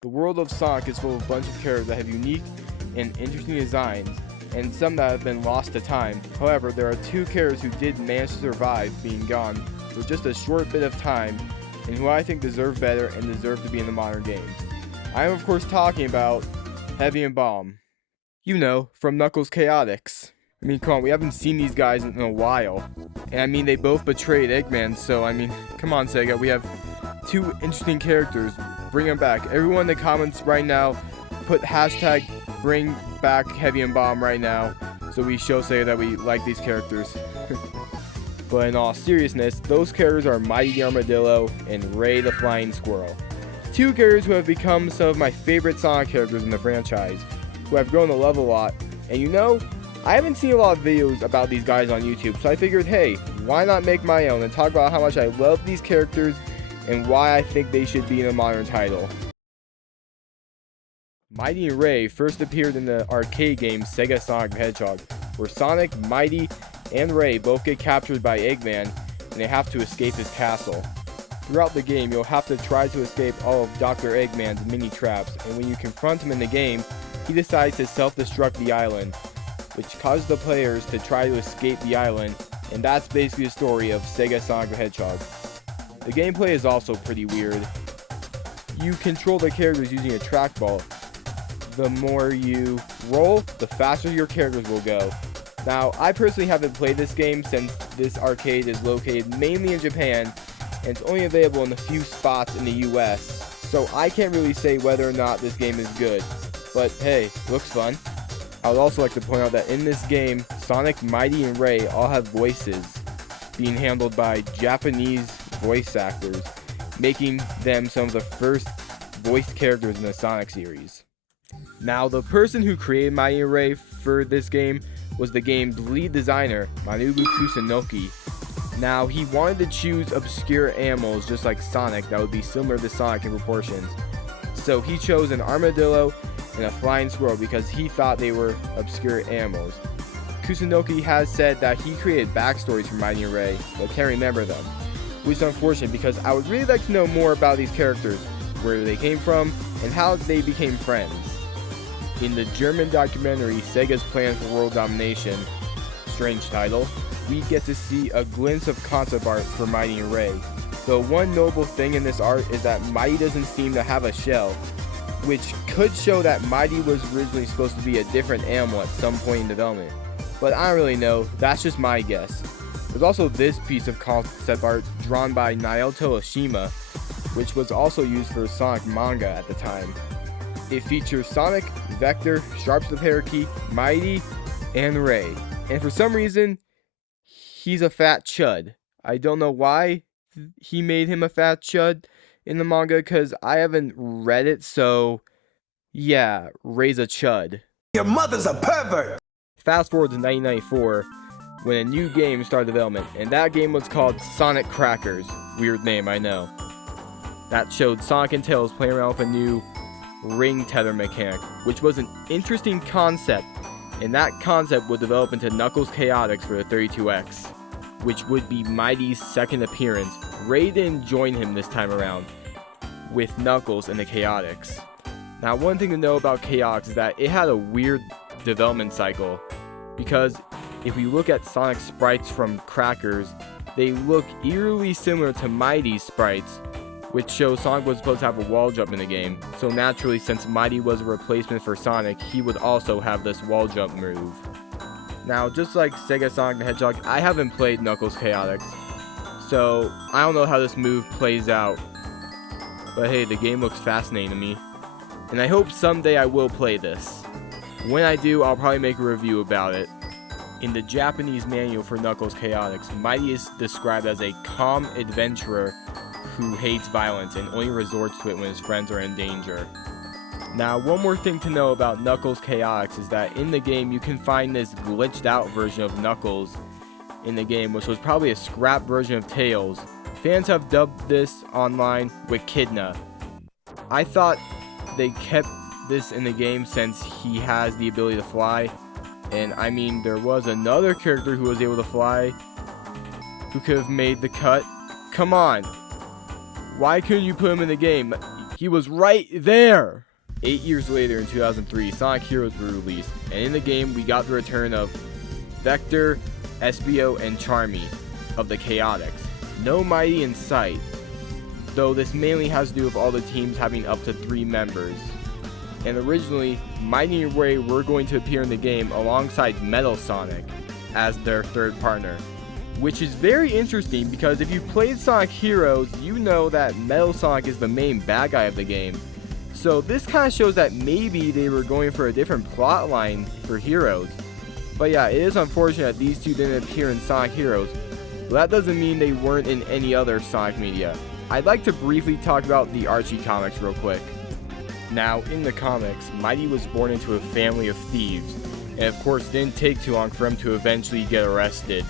The world of Sonic is full of a bunch of characters that have unique and interesting designs, and some that have been lost to time. However, there are two characters who did manage to survive being gone for just a short bit of time, and who I think deserve better and deserve to be in the modern games. I am of course talking about Heavy and Bomb. You know, from Knuckles Chaotix. I mean, come on, we haven't seen these guys in a while. And I mean, they both betrayed Eggman, so I mean, come on Sega, we have two interesting characters. Bring them back. Everyone in the comments right now, put hashtag bring back Heavy and Bomb right now, so we show Sega that we like these characters. But in all seriousness, those characters are Mighty the Armadillo and Ray the Flying Squirrel. Two characters who have become some of my favorite Sonic characters in the franchise, who I've grown to love a lot. And you know, I haven't seen a lot of videos about these guys on YouTube, so I figured, hey, why not make my own and talk about how much I love these characters and why I think they should be in a modern title. Mighty and Ray first appeared in the arcade game Sega Sonic the Hedgehog, where Sonic, Mighty, and Ray both get captured by Eggman and they have to escape his castle. Throughout the game, you'll have to try to escape all of Dr. Eggman's mini traps, and when you confront him in the game, he decides to self-destruct the island, which causes the players to try to escape the island, and that's basically the story of Sega Sonic the Hedgehog. The gameplay is also pretty weird. You control the characters using a trackball. The more you roll, the faster your characters will go. Now, I personally haven't played this game since this arcade is located mainly in Japan, and it's only available in a few spots in the US, so I can't really say whether or not this game is good. But hey, looks fun. I would also like to point out that in this game, Sonic, Mighty, and Ray all have voices being handled by Japanese voice actors, making them some of the first voiced characters in the Sonic series. Now, the person who created Mighty and Ray for this game was the game's lead designer, Manabu Kusunoki. Now, he wanted to choose obscure animals just like Sonic that would be similar to Sonic in proportions. So he chose an armadillo and a flying squirrel because he thought they were obscure animals. Kusunoki has said that he created backstories for Mighty and Ray, but can't remember them, which is unfortunate because I would really like to know more about these characters, where they came from, and how they became friends. In the German documentary Sega's Plan for World Domination, strange title, we get to see a glimpse of concept art for Mighty and Ray. The one notable thing in this art is that Mighty doesn't seem to have a shell, which could show that Mighty was originally supposed to be a different animal at some point in development. But I don't really know, that's just my guess. There's also this piece of concept art drawn by Naoto Oshima, which was also used for Sonic manga at the time. It features Sonic, Vector, Sharps the Parakeet, Mighty, and Ray. And for some reason, he's a fat chud. I don't know why he made him a fat chud in the manga, because I haven't read it, so yeah, Ray's a chud. Your mother's a pervert! Fast forward to 1994, when a new game started development, and that game was called Sonic Crackers. Weird name, I know. That showed Sonic and Tails playing around with a new ring tether mechanic, which was an interesting concept, and that concept would develop into Knuckles Chaotix for the 32X, which would be Mighty's second appearance. Ray didn't join him this time around, with Knuckles and the Chaotix. Now, one thing to know about Chaotix is that it had a weird development cycle, because if we look at Sonic sprites from Crackers, they look eerily similar to Mighty's sprites, which shows Sonic was supposed to have a wall jump in the game, so naturally, since Mighty was a replacement for Sonic, he would also have this wall jump move. Now, just like Sega Sonic the Hedgehog, I haven't played Knuckles Chaotix, so I don't know how this move plays out. But hey, the game looks fascinating to me, and I hope someday I will play this. When I do, I'll probably make a review about it. In the Japanese manual for Knuckles Chaotix, Mighty is described as a calm adventurer who hates violence and only resorts to it when his friends are in danger. Now, one more thing to know about Knuckles Chaotix is that in the game you can find this glitched out version of Knuckles in the game, which was probably a scrap version of Tails. Fans have dubbed this online Wechidna. I thought they kept this in the game since he has the ability to fly, and I mean, there was another character who was able to fly who could have made the cut. Come on, why couldn't you put him in the game? He was right there! 8 years later in 2003, Sonic Heroes were released, and in the game we got the return of Vector, Espio, and Charmy of the Chaotix. No Mighty in sight, though this mainly has to do with all the teams having up to 3 members. And originally, Mighty and Ray were going to appear in the game alongside Metal Sonic as their third partner. Which is very interesting because if you've played Sonic Heroes, you know that Metal Sonic is the main bad guy of the game. So this kind of shows that maybe they were going for a different plot line for Heroes. But yeah, it is unfortunate that these two didn't appear in Sonic Heroes, but that doesn't mean they weren't in any other Sonic media. I'd like to briefly talk about the Archie Comics real quick. Now, in the comics, Mighty was born into a family of thieves, and of course didn't take too long for him to eventually get arrested.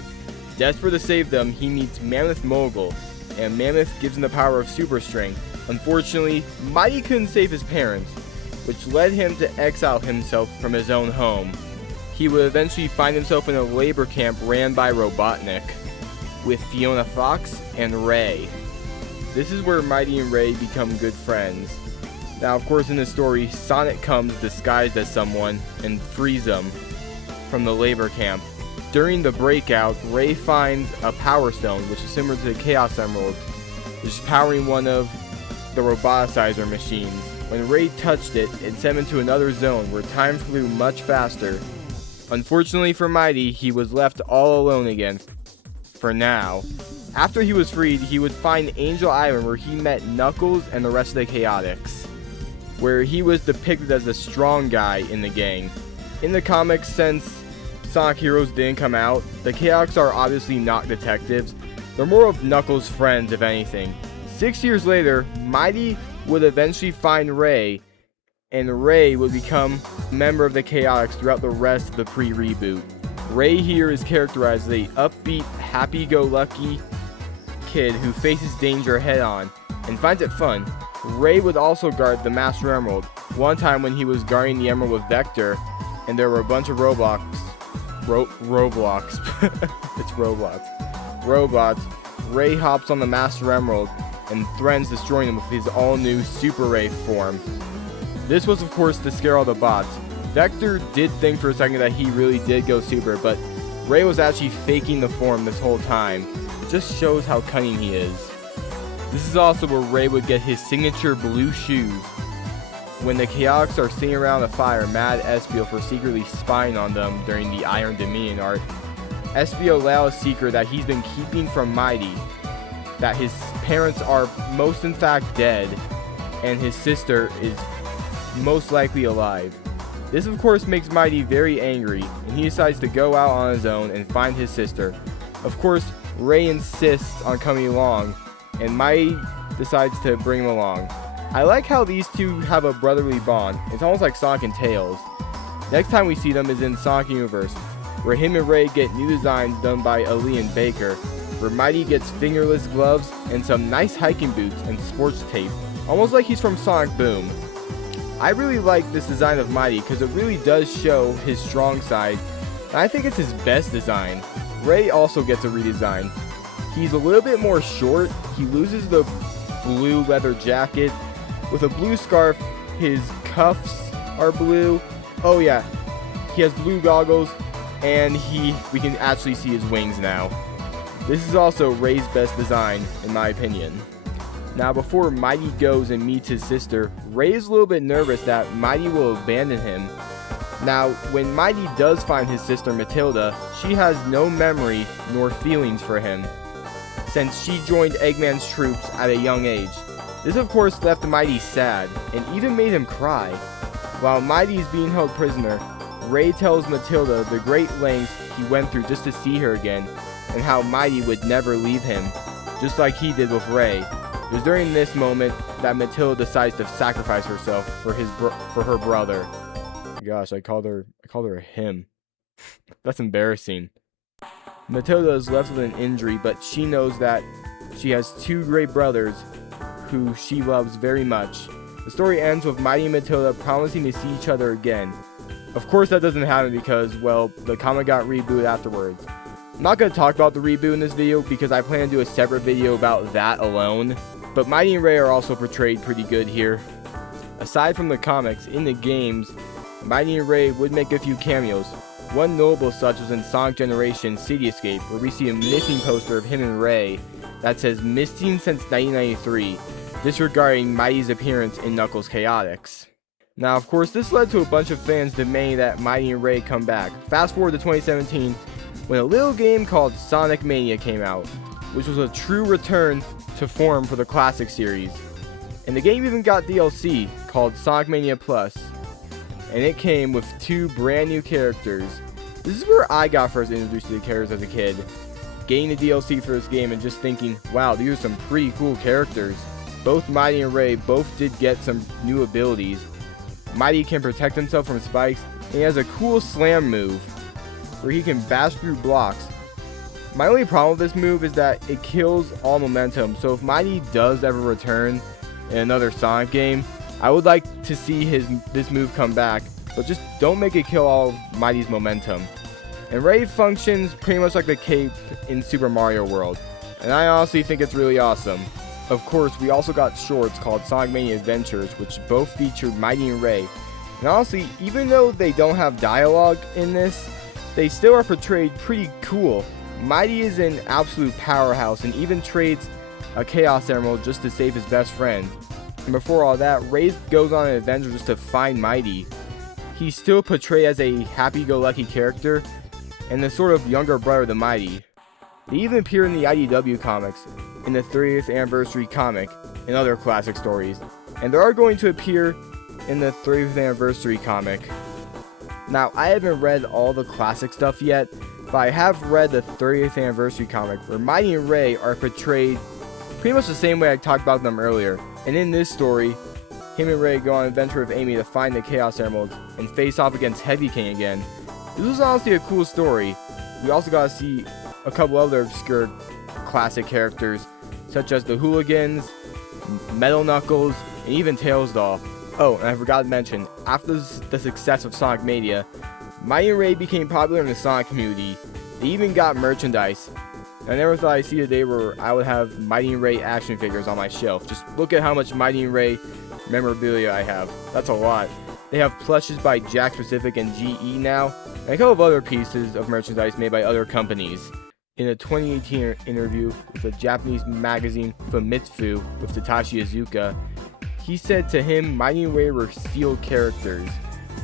Desperate to save them, he meets Mammoth Mogul, and Mammoth gives him the power of super strength. Unfortunately, Mighty couldn't save his parents, which led him to exile himself from his own home. He would eventually find himself in a labor camp ran by Robotnik, with Fiona Fox and Ray. This is where Mighty and Ray become good friends. Now, of course, in the story, Sonic comes disguised as someone and frees them from the labor camp. During the breakout, Ray finds a power stone, which is similar to the Chaos Emerald, which is powering one of the roboticizer machines. When Ray touched it, it sent him to another zone where time flew much faster. Unfortunately for Mighty, he was left all alone again, for now. After he was freed, he would find Angel Island where he met Knuckles and the rest of the Chaotix, where he was depicted as the strong guy in the gang. In the comics, since Sonic Heroes didn't come out, the Chaotix are obviously not detectives. They're more of Knuckles' friends, if anything. 6 years later, Mighty would eventually find Ray, and Ray would become a member of the Chaotix throughout the rest of the pre-reboot. Ray here is characterized as a upbeat, happy-go-lucky kid who faces danger head-on and finds it fun. Ray would also guard the Master Emerald. One time when he was guarding the Emerald with Vector, and there were a bunch of robots, Ray hops on the Master Emerald and threatens destroying him with his all-new Super Ray form. This was of course to scare all the bots. Vector did think for a second that he really did go super, but Ray was actually faking the form this whole time. It just shows how cunning he is. This is also where Ray would get his signature blue shoes. When the Chaotix are sitting around the fire, mad at Espio for secretly spying on them during the Iron Dominion arc, Espio let out a secret that he's been keeping from Mighty, that his parents are most in fact dead, and his sister is most likely alive. This of course makes Mighty very angry, and he decides to go out on his own and find his sister. Of course, Ray insists on coming along, and Mighty decides to bring him along. I like how these two have a brotherly bond. It's almost like Sonic and Tails. Next time we see them is in Sonic Universe, where him and Ray get new designs done by Ali and Baker, where Mighty gets fingerless gloves and some nice hiking boots and sports tape, almost like he's from Sonic Boom. I really like this design of Mighty because it really does show his strong side, and I think it's his best design. Ray also gets a redesign. He's a little bit more short, he loses the blue leather jacket, with a blue scarf, his cuffs are blue, oh yeah, he has blue goggles, and we can actually see his wings now. This is also Ray's best design, in my opinion. Now before Mighty goes and meets his sister, Ray is a little bit nervous that Mighty will abandon him. Now, when Mighty does find his sister Matilda, she has no memory nor feelings for him, since she joined Eggman's troops at a young age. This of course left Mighty sad, and even made him cry. While Mighty is being held prisoner, Ray tells Matilda the great lengths he went through just to see her again, and how Mighty would never leave him, just like he did with Ray. It was during this moment that Matilda decides to sacrifice herself for her brother. Gosh, I called her a him. That's embarrassing. Matilda is left with an injury, but she knows that she has two great brothers who she loves very much. The story ends with Mighty and Matilda promising to see each other again. Of course that doesn't happen because, well, the comic got rebooted afterwards. I'm not going to talk about the reboot in this video because I plan to do a separate video about that alone, But Mighty and Ray are also portrayed pretty good here. Aside from the comics, in the games, Mighty and Ray would make a few cameos. One notable such was in Sonic Generation City Escape, where we see a missing poster of him and Ray that says missing since 1993, disregarding Mighty's appearance in Knuckles Chaotix. Now, of course, this led to a bunch of fans demanding that Mighty and Ray come back. Fast forward to 2017, when a little game called Sonic Mania came out, which was a true return to form for the classic series. And the game even got DLC called Sonic Mania Plus, and it came with 2 brand new characters. This is where I got first introduced to the characters as a kid. Getting the DLC for this game and just thinking, wow, these are some pretty cool characters. Both Mighty and Ray both did get some new abilities. Mighty can protect himself from spikes, and he has a cool slam move where he can bash through blocks. My only problem with this move is that it kills all momentum, so if Mighty does ever return in another Sonic game, I would like to see this move come back, but just don't make it kill all of Mighty's momentum. And Ray functions pretty much like the cape in Super Mario World, and I honestly think it's really awesome. Of course, we also got shorts called Sonic Mania Adventures, which both featured Mighty and Ray. And honestly, even though they don't have dialogue in this, they still are portrayed pretty cool. Mighty is an absolute powerhouse and even trades a Chaos Emerald just to save his best friend. And before all that, Ray goes on an adventure just to find Mighty. He's still portrayed as a happy-go-lucky character and the sort of younger brother to Mighty. They even appear in the IDW comics, in the 30th anniversary comic, and other classic stories. And they are going to appear in the 30th anniversary comic. Now, I haven't read all the classic stuff yet, but I have read the 30th anniversary comic, where Mighty and Ray are portrayed pretty much the same way I talked about them earlier. And in this story, him and Ray go on an adventure with Amy to find the Chaos Emeralds and face off against Heavy King again. This was honestly a cool story. We also got to see a couple other obscure classic characters, such as the Hooligans, Metal Knuckles, and even Tails Doll. Oh, and I forgot to mention, after the success of Sonic Mania, Mighty and Ray became popular in the Sonic community. They even got merchandise. I never thought I'd see a day where I would have Mighty and Ray action figures on my shelf. Just look at how much Mighty and Ray memorabilia I have. That's a lot. They have plushes by Jack Pacific and GE now, and a couple of other pieces of merchandise made by other companies. In a 2018 interview with a Japanese magazine, Famitsu, with Tadashi Iizuka, he said to him, Mighty and Ray were sealed characters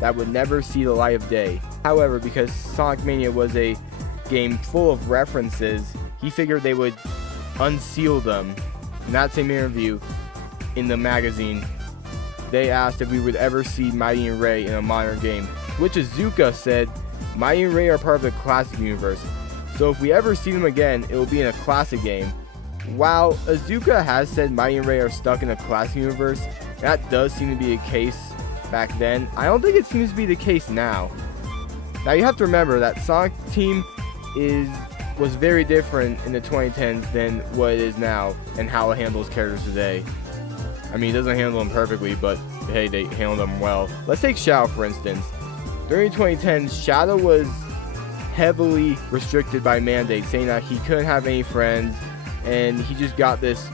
that would never see the light of day. However, because Sonic Mania was a game full of references, he figured they would unseal them. In that same interview, in the magazine, they asked if we would ever see Mighty and Ray in a modern game, which Iizuka said, Mighty and Ray are part of the classic universe, so if we ever see them again, it will be in a classic game. While Iizuka has said Mighty and Ray are stuck in a classic universe, that does seem to be the case back then, I don't think it seems to be the case now. Now you have to remember that Sonic Team was very different in the 2010s than what it is now and how it handles characters today. I mean, it doesn't handle them perfectly, but hey, they handle them well. Let's take Shadow for instance. During 2010s, Shadow was heavily restricted by mandates, saying that he couldn't have any friends, and he just got this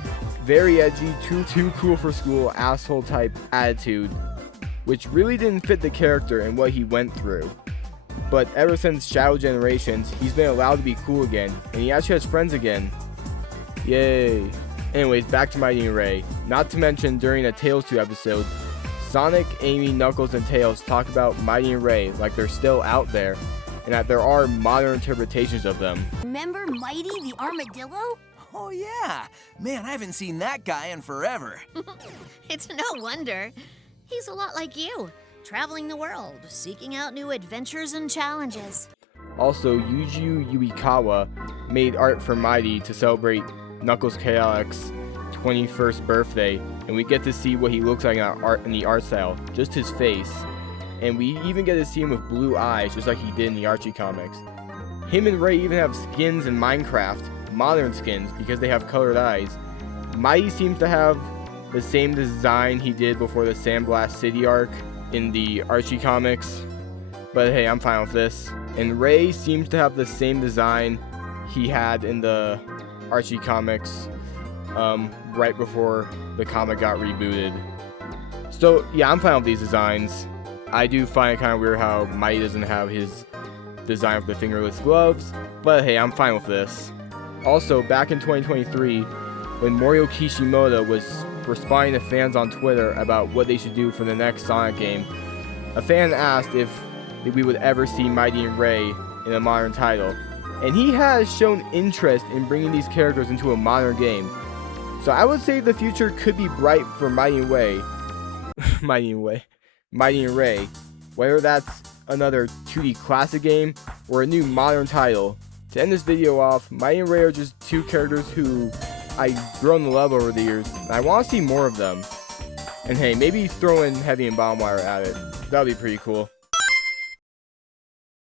very edgy, too cool for school asshole type attitude, which really didn't fit the character and what he went through. But ever since Shadow Generations, he's been allowed to be cool again, and he actually has friends again. Yay. Anyways, back to Mighty and Ray. Not to mention, during a Tales 2 episode, Sonic, Amy, Knuckles, and Tails talk about Mighty and Ray like they're still out there, and that there are modern interpretations of them. Remember Mighty the Armadillo? Oh yeah! Man, I haven't seen that guy in forever. It's no wonder. He's a lot like you, traveling the world, seeking out new adventures and challenges. Also, Yuji Uekawa made art for Mighty to celebrate Knuckles Chaotix's 21st birthday, and we get to see what he looks like in the art style, just his face. And we even get to see him with blue eyes, just like he did in the Archie Comics. Him and Ray even have skins in Minecraft, modern skins, because they have colored eyes. Mighty seems to have the same design he did before the Sandblast City arc in the Archie Comics, but hey, I'm fine with this. And Ray seems to have the same design he had in the Archie Comics, right before the comic got rebooted. So yeah, I'm fine with these designs. I do find it kind of weird how Mighty doesn't have his design for the fingerless gloves, but hey, I'm fine with this. Also, back in 2023, when Morio Kishimoto was responding to fans on Twitter about what they should do for the next Sonic game, a fan asked if we would ever see Mighty and Ray in a modern title, and he has shown interest in bringing these characters into a modern game. So I would say the future could be bright for Mighty and Ray. Mighty and Ray, whether that's another 2D classic game or a new modern title. To end this video off, Mighty and Ray are just two characters who I've grown to love over the years, and I want to see more of them. And hey, maybe throw in Heavy and Bottom Wire at it. That would be pretty cool.